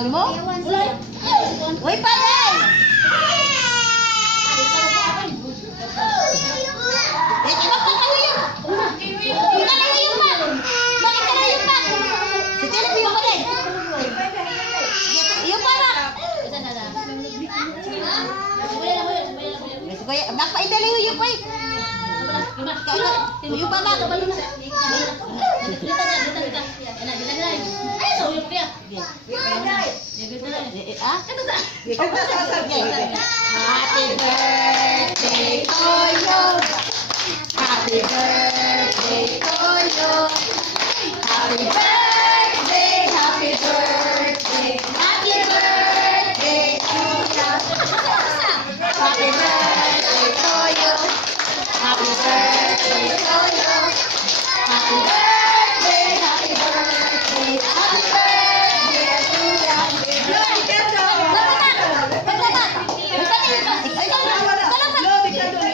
Ayaw mo? Uy, pare! Happy birthday to you. Happy birthday to you. Happy birthday, happy birthday, happy birthday to you. Happy birthday to you. Happy birthday to you. Happy birthday, happy birthday, happy birthday to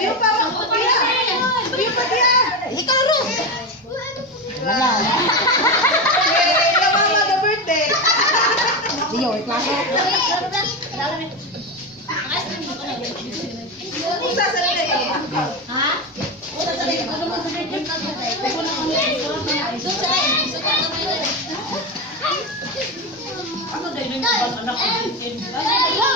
you. Ikaw rin. Wala. Birthday. Iyo, klase. Ha? Ano